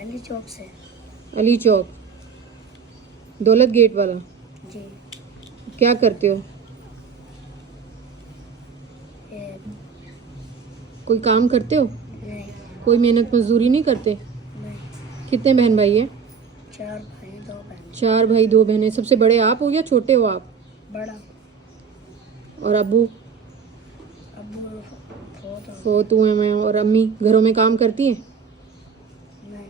अली चौक से। अली चौक, दौलत गेट वाला। जी। क्या करते हो? ये, कोई काम करते हो? नहीं। कोई मेहनत मजदूरी नहीं करते? नहीं। कितने बहन भाई हैं? 4 भाई 2 बहन। 4 भाई 2 बहनें। सबसे बड़े आप हो या छोटे हो आप? बड़ा। और अब्बू? अब्बू बहुत। फोत हुए मैं। और अम्मी घरों में काम करती हैं? नहीं।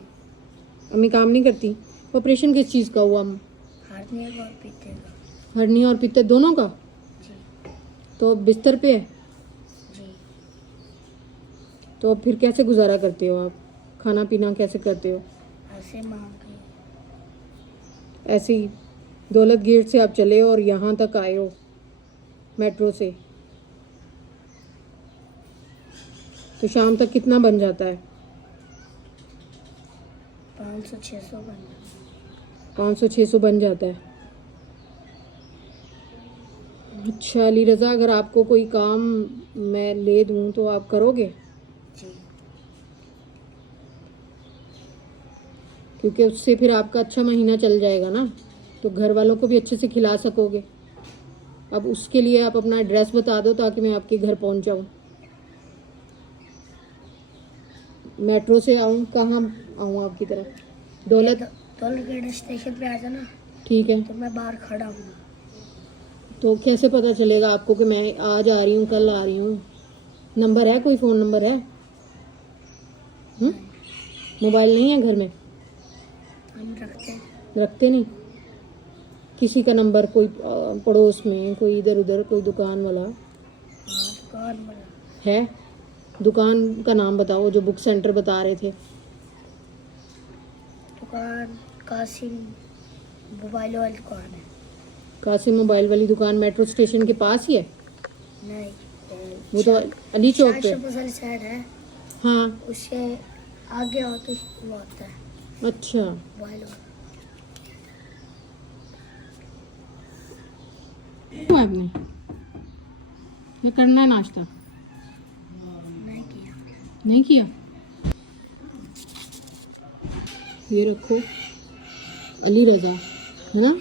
अम्मी काम नहीं करती। ऑपरेशन किस चीज़ का हुआ? हारने का और पीते का। हरनी और पित्त दोनों का? जी। तो अब बिस्तर पे है? जी। तो अब फिर कैसे गुजारा करते हो आप? खाना पीना कैसे करते हो? ऐसे मांग के। ऐसे ही दौलत गेट से आप चले और यहाँ तक आए हो मेट्रो से, तो शाम तक कितना बन जाता है? 500-600 बन। 500-600 बन जाता है। अच्छा अली रज़ा, अगर आपको कोई काम मैं ले दूँ तो आप करोगे? जी। क्योंकि उससे फिर आपका अच्छा महीना चल जाएगा ना, तो घर वालों को भी अच्छे से खिला सकोगे। अब उसके लिए आप अपना एड्रेस बता दो ताकि मैं आपके घर पहुंच जाऊं। मेट्रो से आऊं? कहाँ आऊं आपकी तरफ? दौलत दौलतगढ़ स्टेशन पे आ जाना। ठीक है। तो मैं बाहर खड़ा हूँ। तो कैसे पता चलेगा आपको कि मैं आज आ रही हूँ, कल आ रही हूँ? नंबर है? कोई फ़ोन नंबर है? मोबाइल नहीं है घर में? हम रखते हैं। रखते नहीं? किसी का नंबर, कोई पड़ोस में, कोई इधर उधर, कोई दुकान वाला हाँ, दुकान वाला है? दुकान का नाम बताओ जो बुक सेंटर बता रहे थे। दुकान कासिम मोबाइल वाली दुकान है। कासिम मोबाइल वाली दुकान मेट्रो स्टेशन के पास ही है? नहीं, वो तो अली चौक पे। शाह साइड है। हाँ। उससे आगे होते वो आता है अच्छा। मोबाइल वाला। आपने ये करना है नाश्ता? नहीं किया। नहीं किया? ये रखो, अली रज़ा है ना?